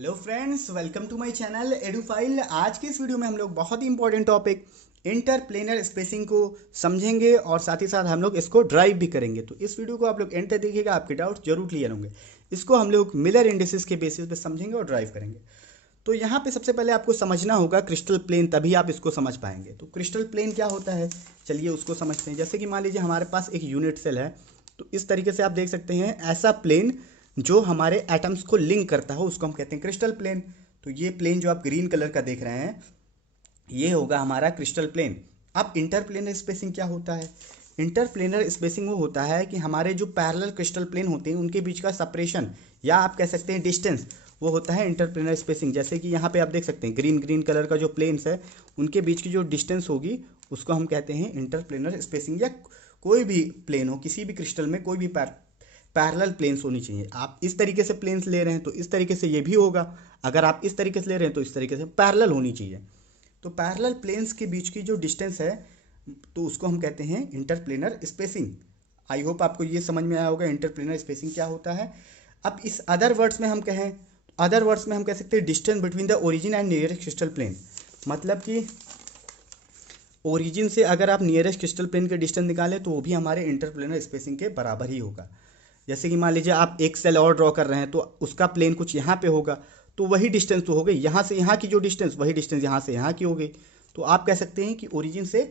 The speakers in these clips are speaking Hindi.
Hello friends, welcome to my channel Edufile. आज के इस वीडियो में हम लोग बहुत ही इंपॉर्टेंट टॉपिक इंटरप्लेनर स्पेसिंग को समझेंगे और साथ ही साथ हम लोग इसको ड्राइव भी करेंगे। तो इस वीडियो को आप लोग एंड तक देखिएगा, आपके डाउट जरूर क्लियर होंगे। इसको हम लोग मिलर इंडिसेस के बेसिस पे समझेंगे और ड्राइव करेंगे। तो यहाँ पे सबसे पहले आपको समझना होगा क्रिस्टल प्लेन, तभी आप इसको समझ पाएंगे। तो क्रिस्टल प्लेन क्या होता है, चलिए उसको समझते हैं। जैसे कि मान लीजिए हमारे पास एक यूनिट सेल है, तो इस तरीके से आप देख सकते हैं ऐसा प्लेन जो हमारे एटम्स को लिंक करता है उसको हम कहते हैं क्रिस्टल प्लेन। तो ये प्लेन जो आप ग्रीन कलर का देख रहे हैं ये होगा हमारा क्रिस्टल प्लेन। अब इंटरप्लेनर स्पेसिंग क्या होता है? इंटरप्लेनर स्पेसिंग वो होता है कि हमारे जो पैरेलल क्रिस्टल प्लेन होते हैं उनके बीच का सेपरेशन या आप कह सकते हैं डिस्टेंस, वो होता है इंटरप्लेनर स्पेसिंग। जैसे कि यहाँ पे आप देख सकते हैं ग्रीन ग्रीन कलर का जो प्लेन्स है उनके बीच की जो डिस्टेंस होगी उसको हम कहते हैं इंटरप्लेनर स्पेसिंग। या कोई भी प्लेन हो, किसी भी क्रिस्टल में कोई भी पैरेलल प्लेन्स होनी चाहिए। आप इस तरीके से प्लेन्स ले रहे हैं तो इस तरीके से ये भी होगा, अगर आप इस तरीके से ले रहे हैं तो इस तरीके से पैरेलल होनी चाहिए। तो पैरेलल प्लेन्स के बीच की जो डिस्टेंस है तो उसको हम कहते हैं इंटरप्लेनर स्पेसिंग। आई होप आपको ये समझ में आया होगा इंटरप्लेनर स्पेसिंग क्या होता है। अब इस अदर वर्ड्स में हम कहें, अदर वर्ड्स में हम कह सकते हैं distance between the origin and nearest crystal plane. मतलब कि ओरिजिन से अगर आप नियरेस्ट क्रिस्टल प्लेन के डिस्टेंस निकालें तो वो भी हमारे इंटरप्लेनर स्पेसिंग के बराबर ही होगा। जैसे कि मान लीजिए आप एक सेल और ड्रॉ कर रहे हैं तो उसका प्लेन कुछ यहाँ पे होगा, तो वही डिस्टेंस तो हो गई, यहाँ से यहाँ की जो डिस्टेंस वही डिस्टेंस यहाँ से यहाँ की हो गई। तो आप कह सकते हैं कि ओरिजिन से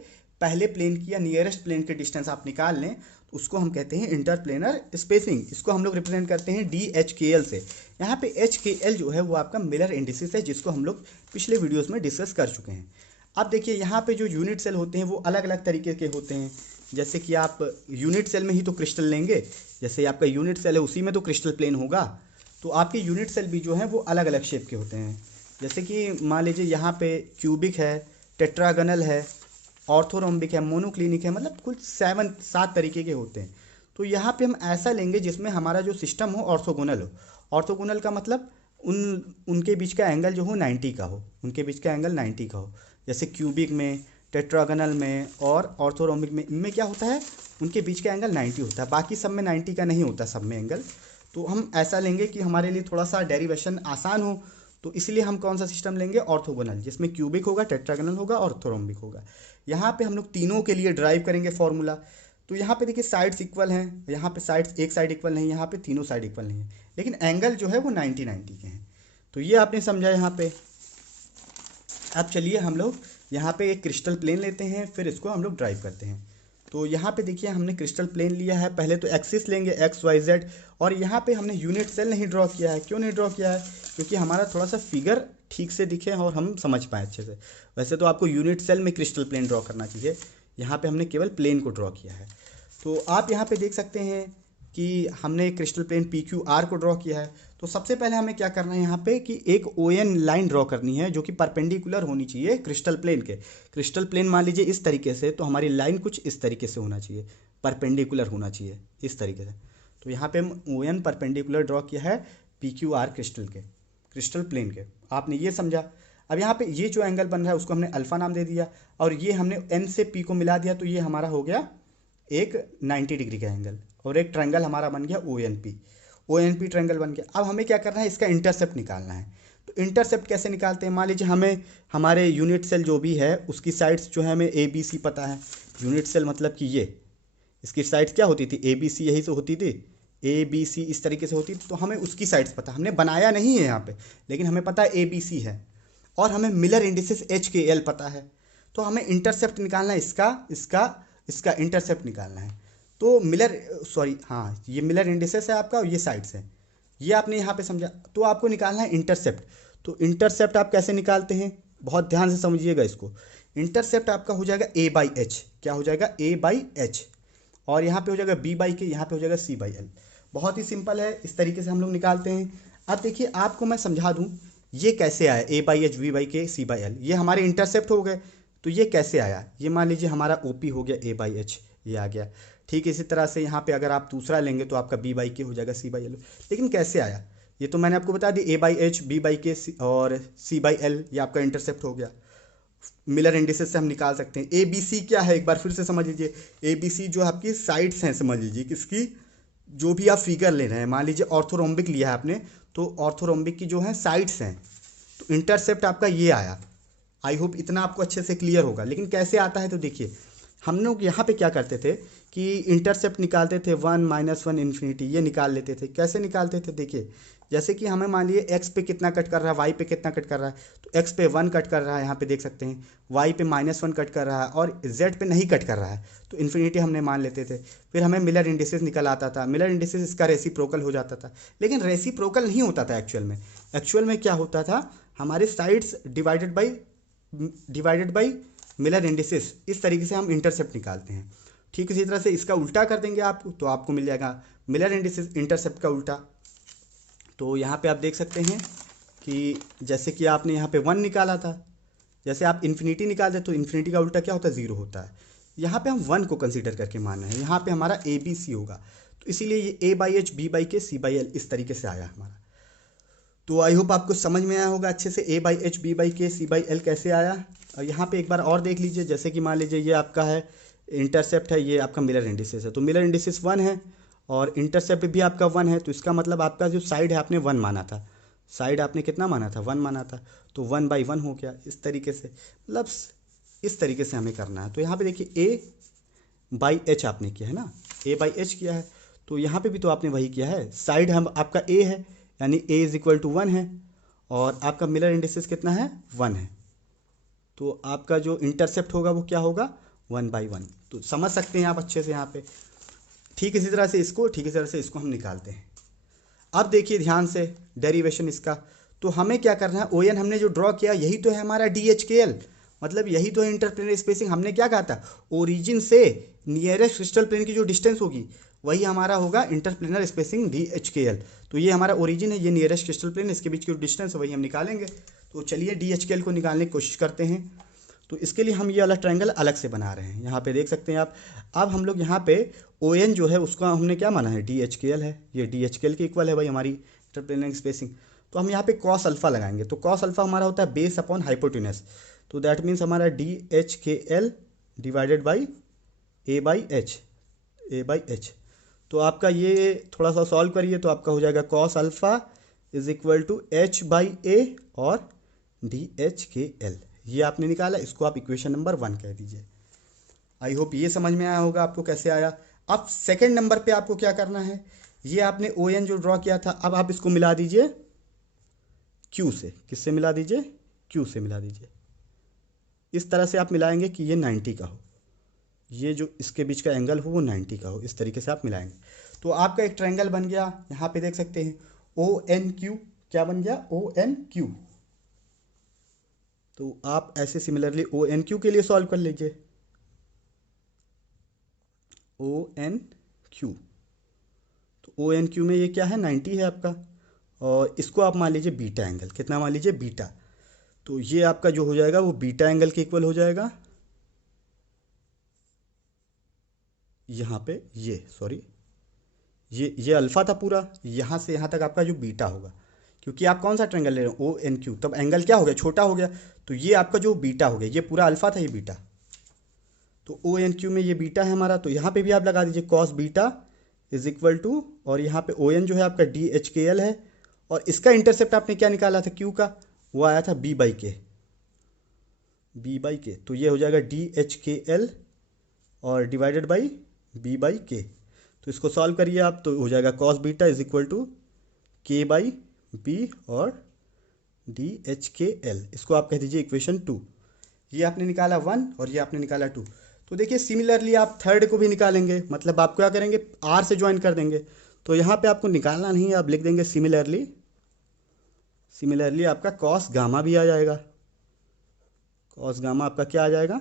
पहले प्लेन की या नियरेस्ट प्लेन के डिस्टेंस आप निकाल लें तो उसको हम कहते हैं इंटरप्लेनर स्पेसिंग। इसको हम लोग रिप्रेजेंट करते हैं DHKL से। यहाँ पे HKL जो है वो आपका मिलर इंडिसेस है, जिसको हम लोग पिछले वीडियोस में डिस्कस कर चुके हैं। अब देखिए यहाँ पे जो यूनिट सेल होते हैं वो अलग अलग तरीके के होते हैं। जैसे कि आप यूनिट सेल में ही तो क्रिस्टल लेंगे, जैसे आपका यूनिट सेल है उसी में तो क्रिस्टल प्लेन होगा। तो आपके यूनिट सेल भी जो है वो अलग अलग शेप के होते हैं। जैसे कि मान लीजिए यहाँ पे क्यूबिक है, टेट्रागनल है, ऑर्थोरोम्बिक है, मोनोक्लिनिक है, मतलब कुल 7 तरीके के होते हैं। तो यहाँ पे हम ऐसा लेंगे जिसमें हमारा जो सिस्टम हो ऑर्थोगोनल हो। ऑर्थोगोनल का मतलब उनके बीच का एंगल जो हो 90 का हो, उनके बीच का एंगल 90 का हो। जैसे क्यूबिक में, टेट्रागनल में और ऑर्थोरोम्बिक में, इनमें क्या होता है उनके बीच का एंगल 90 होता है, बाकी सब में 90 का नहीं होता सब में एंगल। तो हम ऐसा लेंगे कि हमारे लिए थोड़ा सा डेरिवेशन आसान हो, तो इसलिए हम कौन सा सिस्टम लेंगे ऑर्थोगोनल, जिसमें क्यूबिक होगा, टेट्रागनल होगा, ऑर्थोरोम्बिक होगा। यहाँ पे हम लोग तीनों के लिए ड्राइव करेंगे फॉर्मूला। तो यहाँ पे देखिए साइड्स इक्वल हैं, यहाँ पे साइड्स एक साइड इक्वल नहीं, यहाँ पे तीनों साइड इक्वल नहीं है, लेकिन एंगल जो है वो 90 के हैं। तो ये आपने समझा यहाँ पे। अब चलिए हम लोग यहाँ पे एक क्रिस्टल प्लेन लेते हैं, फिर इसको हम लोग ड्राइव करते हैं। तो यहाँ पे देखिए हमने क्रिस्टल प्लेन लिया है, पहले तो एक्सिस लेंगे XYZ, और यहाँ पे हमने यूनिट सेल नहीं ड्रॉ किया है। क्यों नहीं ड्रॉ किया है? क्योंकि हमारा थोड़ा सा फिगर ठीक से दिखे और हम समझ पाएँ अच्छे से। वैसे तो आपको यूनिट सेल में क्रिस्टल प्लेन ड्रॉ करना चाहिए, यहाँ पे हमने केवल प्लेन को ड्रॉ किया है। तो आप यहाँ पे देख सकते हैं कि हमने क्रिस्टल प्लेन PQR को ड्रॉ किया है। तो सबसे पहले हमें क्या करना है यहाँ पे कि एक ON लाइन ड्रॉ करनी है जो कि परपेंडिकुलर होनी चाहिए क्रिस्टल प्लेन के। क्रिस्टल प्लेन मान लीजिए इस तरीके से, तो हमारी लाइन कुछ इस तरीके से होना चाहिए, परपेंडिकुलर होना चाहिए इस तरीके से। तो यहाँ पे हम ON परपेंडिकुलर ड्रॉ किया है PQR क्रिस्टल प्लेन के। आपने ये समझा। अब यहाँ पे ये जो एंगल बन रहा है उसको हमने अल्फा नाम दे दिया, और ये हमने N से P को मिला दिया, तो ये हमारा हो गया एक 90 डिग्री का एंगल, और एक ट्रायंगल हमारा बन गया ONP ट्रायंगल बन गया। अब हमें क्या करना है, इसका इंटरसेप्ट निकालना है। तो इंटरसेप्ट कैसे निकालते हैं? मान लीजिए हमें हमारे यूनिट सेल जो भी है उसकी साइड्स जो है हमें ABC पता है। यूनिट सेल मतलब कि ये, इसकी साइड्स क्या होती थी ABC, यही से होती थी ABC, इस तरीके से होती थी। तो हमें उसकी साइड्स पता, हमने बनाया नहीं है यहाँ पे, लेकिन हमें पता है ABC है, और हमें मिलर इंडिसेस HKL पता है। तो हमें इंटरसेप्ट निकालना है, इसका इंटरसेप्ट निकालना है। तो हाँ, ये मिलर इंडिसेस है आपका और ये साइड्स है, ये आपने यहाँ पे समझा। तो आपको निकालना है इंटरसेप्ट। तो इंटरसेप्ट आप कैसे निकालते हैं, बहुत ध्यान से समझिएगा इसको। इंटरसेप्ट आपका हो जाएगा A/H। क्या हो जाएगा? A/H। और यहाँ पे हो जाएगा B/K, यहाँ पे हो जाएगा C/L। बहुत ही सिंपल है, इस तरीके से हम लोग निकालते हैं। अब देखिए आपको मैं समझा दूँ ये कैसे आया, A/H, B/K, C/L, ये हमारे इंटरसेप्ट हो गए। तो ये कैसे आया? ये मान लीजिए हमारा OP हो गया A/H, ये आ गया। ठीक इसी तरह से यहाँ पे अगर आप दूसरा लेंगे तो आपका B/K हो जाएगा C/L। लेकिन कैसे आया ये तो मैंने आपको बता दी, A/H, B/K और C/L, ये आपका इंटरसेप्ट हो गया। मिलर इंडिसेस से हम निकाल सकते हैं। ABC क्या है, एक बार फिर से समझ लीजिए। ABC जो आपकी साइड्स हैं, समझ लीजिए किसकी, जो भी आप फिगर ले रहे हैं, मान लीजिए ऑर्थोरोम्बिक लिया है आपने, तो ऑर्थोरोम्बिक की जो है साइड्स हैं, तो इंटरसेप्ट आपका ये आया। आई होप इतना आपको अच्छे से क्लियर होगा। लेकिन कैसे आता है तो देखिए, हम लोग यहाँ पे क्या करते थे कि इंटरसेप्ट निकालते थे 1 -1 इन्फिनिटी, ये निकाल लेते थे। कैसे निकालते थे देखिए, जैसे कि हमें मान लिए एक्स पे कितना कट कर रहा है, वाई पे कितना कट कर रहा है, तो एक्स पे 1 कट कर रहा है, यहाँ पे देख सकते हैं, वाई पे -1 कट कर रहा है और जेड पे नहीं कट कर रहा है, तो इन्फिनिटी हमने मान लेते थे। फिर हमें मिलर इंडिसेस निकल आता था, मिलर इंडिसेस इसका रेसिप्रोकल हो जाता था। लेकिन रेसिप्रोकल नहीं होता था एक्चुअल में क्या होता था, हमारे sides divided by Miller indices, इस तरीके से हम इंटरसेप्ट निकालते हैं। ठीक इसी तरह से इसका उल्टा कर देंगे आप, तो आपको मिल जाएगा मिलर इंडिसेस इंटरसेप्ट का उल्टा। तो यहाँ पे आप देख सकते हैं कि जैसे कि आपने यहाँ पे 1 निकाला था, जैसे आप इन्फिनिटी निकाल दे तो इन्फिनिटी का उल्टा क्या होता है, 0 होता है। यहाँ पे हम 1 को कंसीडर करके मान रहे हैं, यहाँ पे हमारा ए बी सी होगा, तो इसीलिए ये A/H B/K C/L इस तरीके से आया हमारा। तो आई होप आपको समझ में आया होगा अच्छे से A/H B/K C/L कैसे आया। और यहाँ पे एक बार और देख लीजिए, जैसे कि मान लीजिए ये आपका है इंटरसेप्ट है, ये आपका मिलर इंडिसेस है, तो मिलर इंडिसेस 1 है और इंटरसेप्ट भी आपका 1 है, तो इसका मतलब आपका जो साइड है आपने 1 माना था, साइड आपने कितना माना था, 1 माना था, तो 1/1 हो गया। इस तरीके से, मतलब इस तरीके से हमें करना है। तो यहाँ पे देखिए A/H आपने किया है ना, A/H किया है, तो यहाँ पे भी तो आपने वही किया है। साइड हम आपका A है, यानी A = 1 है और आपका मिलर इंडिसेस कितना है, 1 है, तो आपका जो इंटरसेप्ट होगा वो क्या होगा, 1/1। तो समझ सकते हैं आप अच्छे से यहाँ पे। ठीक इसी तरह से इसको हम निकालते हैं। अब देखिए ध्यान से डेरिवेशन इसका, तो हमें क्या करना है, ON हमने जो ड्रॉ किया यही तो है हमारा DHKL, मतलब यही तो है इंटरप्लेनर स्पेसिंग। हमने क्या कहा था, ओरिजिन से नियरेस्ट क्रिस्टल प्लेन की जो डिस्टेंस होगी वही हमारा होगा इंटरप्लेनर स्पेसिंग DHKL। तो ये हमारा ओरिजिन है, ये नियरेस्ट क्रिस्टल प्लेन, इसके बीच की जो डिस्टेंस है वही हम निकालेंगे। तो चलिए DHKL को निकालने की कोशिश करते हैं। तो इसके लिए हम ये वाला ट्रायंगल अलग से बना रहे हैं, यहाँ पे देख सकते हैं आप। अब हम लोग यहाँ पे ON जो है उसका हमने क्या माना है, DHKL है, ये DHKL के इक्वल है भाई हमारी इंटरप्लेनर स्पेसिंग। तो हम यहाँ पे कॉस अल्फा लगाएंगे, तो कॉस अल्फा हमारा होता है बेस अपॉन हाइपोटेनस, तो दैट मीन्स हमारा DHKL डिवाइडेड बाई A/H। तो आपका ये थोड़ा सा सॉल्व करिए, तो आपका हो जाएगा कॉस अल्फा = H/A और DHKL, ये आपने निकाला, इसको आप इक्वेशन नंबर 1 कह दीजिए। आई होप ये समझ में आया होगा आपको कैसे आया। अब सेकंड नंबर पे आपको क्या करना है, ये आपने ON जो ड्रॉ किया था, अब आप इसको मिला दीजिए Q से। किससे मिला दीजिए, Q से मिला दीजिए। इस तरह से आप मिलाएंगे कि ये 90 का हो, ये जो इसके बीच का एंगल हो वो 90 का हो, इस तरीके से आप मिलाएंगे। तो आपका एक ट्रायंगल बन गया, यहाँ पे देख सकते हैं ONQ, क्या बन गया, ONQ। तो आप ऐसे सिमिलरली ONQ के लिए सॉल्व कर लीजिए, ONQ। तो ONQ में ये क्या है, 90 है आपका, और इसको आप मान लीजिए बीटा एंगल, कितना मान लीजिए, बीटा। तो ये आपका जो हो जाएगा वो बीटा एंगल के इक्वल हो जाएगा। यहाँ पे ये अल्फा था पूरा, यहाँ से यहाँ तक आपका जो बीटा होगा, क्योंकि आप कौन सा ट्रायंगल ले रहे हो, ONQ, तब एंगल क्या हो गया, छोटा हो गया, तो ये आपका जो बीटा हो गया, ये पूरा अल्फा था, ये बीटा। तो ONQ में ये बीटा है हमारा, तो यहाँ पे भी आप लगा दीजिए cos बीटा = और यहाँ पे ON जो है आपका DHKL है, और इसका इंटरसेप्ट आपने क्या निकाला था, Q का, वो आया था B/K। तो ये हो जाएगा DHKL और डिवाइडेड बाई B/K। तो इसको सॉल्व करिए आप, तो हो जाएगा cos बीटा = K/B और DHKL, इसको आप कह दीजिए इक्वेशन 2। ये आपने निकाला 1 और ये आपने निकाला 2। तो देखिए सिमिलरली आप थर्ड को भी निकालेंगे, मतलब आप क्या करेंगे, R से ज्वाइन कर देंगे। तो यहाँ पे आपको निकालना नहीं है, आप लिख देंगे सिमिलरली आपका cos गामा भी आ जाएगा। cos गामा आपका क्या आ जाएगा,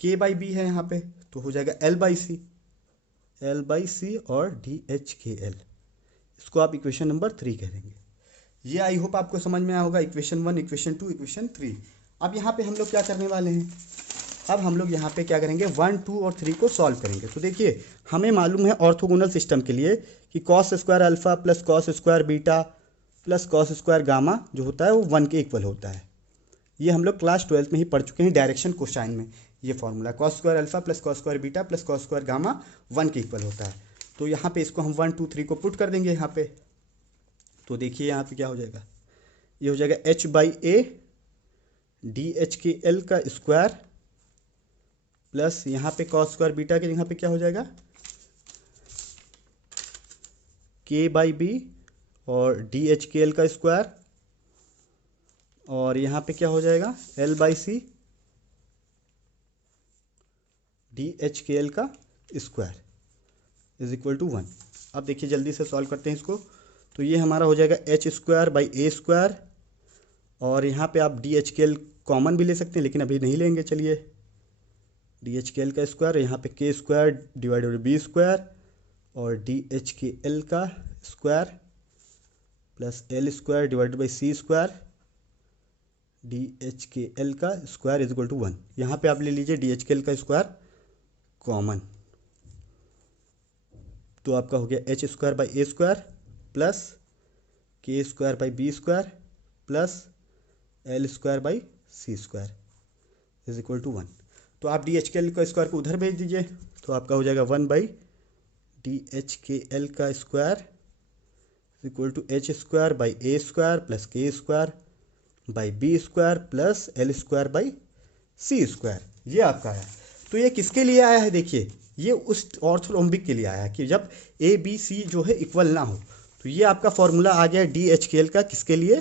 K/B है यहाँ पे, तो हो जाएगा L/C और DHKL, इसको आप इक्वेशन नंबर 3 कह देंगे। ये आई होप आपको समझ में आया होगा, इक्वेशन 1, इक्वेशन 2, इक्वेशन 3। अब यहाँ पे हम लोग क्या करने वाले हैं, अब हम लोग यहाँ पे क्या करेंगे, 1, 2 और 3 को सॉल्व करेंगे। तो देखिए हमें मालूम है ऑर्थोगोनल सिस्टम के लिए कि cos² alpha plus cos² beta plus cos² gamma जो होता है वो 1 के इक्वल होता है। ये हम लोग क्लास 12 में ही पढ़ चुके हैं डायरेक्शन कोसाइन में, ये formula cos² alpha plus cos² beta plus cos² gamma 1 के इक्वल होता है। तो यहाँ पे इसको हम 1, 2, 3 को पुट कर देंगे यहाँ पे। तो देखिए यहाँ पे क्या हो जाएगा, ये हो जाएगा h/a DH/L का स्क्वायर प्लस यहाँ पे कॉस स्क्वायर बीटा के यहाँ पे क्या हो जाएगा k/b और DH/L का स्क्वायर, और यहाँ पे क्या हो जाएगा L/c DH/L का स्क्वायर इज इक्वल टू 1। अब देखिए जल्दी से सॉल्व करते हैं इसको। तो ये हमारा हो जाएगा h²/a², और यहाँ पे आप DH/L कॉमन भी ले सकते हैं, लेकिन अभी नहीं लेंगे। चलिए DH/L का स्क्वायर, यहाँ पे k² डिवाइडेड बाई b² और DH/L का square plus L² divided by c² DH/L का स्क्वायर इज इक्वल टू 1। यहाँ पे आप ले लीजिए DH/L का स्क्वायर कॉमन, तो आपका हो गया h²/a² plus k²/b² plus L²/c² is equal to 1। तो आप DH/L का स्क्वायर को उधर भेज दीजिए, तो आपका हो जाएगा 1/DH/L का square is equal to h²/a² plus k²/b² plus L²/c²। ये आपका है। तो ये किसके लिए आया है, देखिए ये उस ऑर्थोरोम्बिक के लिए आया है कि जब ए बी सी जो है इक्वल ना हो। तो ये आपका फॉर्मूला आ गया DH/L का, किसके लिए,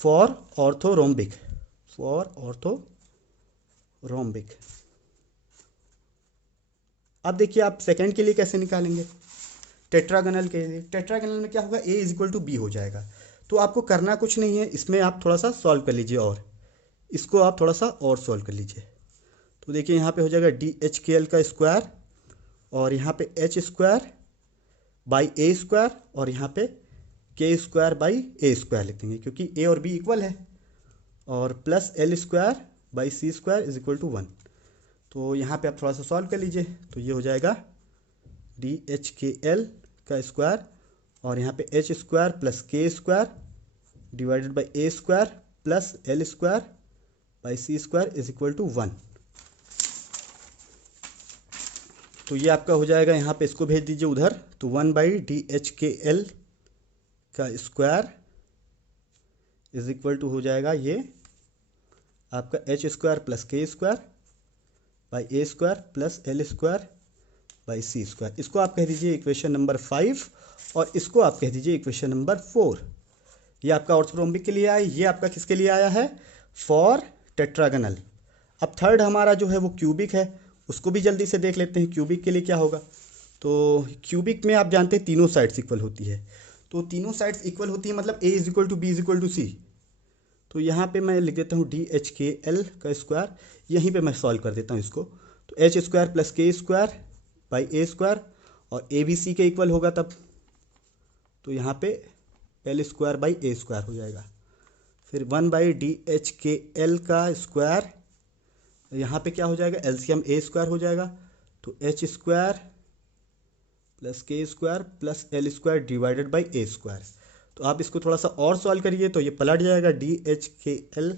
फॉर ऑर्थोरोम्बिक, फॉर ऑर्थोरोम्बिक। अब देखिए आप सेकंड के लिए कैसे निकालेंगे, टेट्रागोनल के लिए। टेट्रागोनल में क्या होगा, A is equal to B हो जाएगा। तो आपको करना कुछ नहीं है, इसमें आप थोड़ा सा सॉल्व कर लीजिए और इसको आप थोड़ा सा और सॉल्व कर लीजिए। तो देखिए यहाँ पे हो जाएगा DH/L का स्क्वायर और यहाँ पे h²/a² और यहाँ पे k²/a² लिख देंगे क्योंकि a और b इक्वल है, और plus L²/c² is equal to 1। तो यहाँ पे आप थोड़ा सा सॉल्व कर लीजिए। तो ये हो जाएगा DH/L का स्क्वायर और यहाँ पे h² plus k² divided by a² plus L²/c² is equal to 1। तो ये आपका हो जाएगा, यहाँ पे इसको भेज दीजिए उधर। तो 1/DH/L का स्क्वायर इज इक्वल टू हो जाएगा ये आपका h² plus k² by a² plus L²/c²। इसको आप कह दीजिए इक्वेशन नंबर 5 और इसको आप कह दीजिए इक्वेशन नंबर 4। ये आपका ऑर्थोरोम्बिक के लिए आया, ये आपका किसके लिए आया है, फॉर टेट्रागोनल। अब थर्ड हमारा जो है वो क्यूबिक है, उसको भी जल्दी से देख लेते हैं। क्यूबिक के लिए क्या होगा, तो क्यूबिक में आप जानते हैं तीनों साइड्स इक्वल होती है। तो तीनों साइड्स इक्वल होती है मतलब a is equal to B is equal to C. तो यहाँ पे मैं लिख देता हूँ DH/L का स्क्वायर, यहीं पे मैं सॉल्व कर देता हूँ इसको। तो h² plus k² by a² और a भी c के इक्वल होगा तब, तो यहाँ पे L²/a² हो जाएगा। फिर 1/DH/L का स्क्वायर, यहाँ पे क्या हो जाएगा, एलसीएम a² हो जाएगा। तो h² plus k² plus L² divided by a²। तो आप इसको थोड़ा सा और सॉल्व करिए तो ये पलट जाएगा, DH/L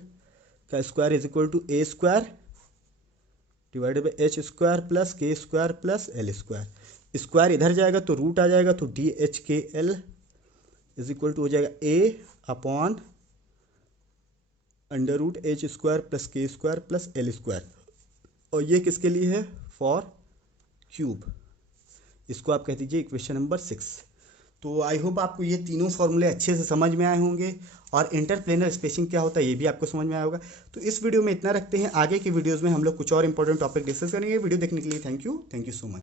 का square is equal to a² divided by h² plus k² plus L²। Square इधर जाएगा तो रूट आ जाएगा, तो DH/L इज इक्वल टू हो जाएगा a/√h² plus k² plus L²। और ये किसके लिए है, फॉर क्यूब। इसको आप कह दीजिए इक्वेशन नंबर 6। तो आई होप आपको ये तीनों फॉर्मूले अच्छे से समझ में आए होंगे और इंटरप्लेनर स्पेसिंग क्या होता है ये भी आपको समझ में आया होगा। तो इस वीडियो में इतना रखते हैं, आगे की वीडियोस में हम लोग कुछ और इंपॉर्टेंट टॉपिक डिस्कस करेंगे। वीडियो देखने के लिए थैंक यू सो मच।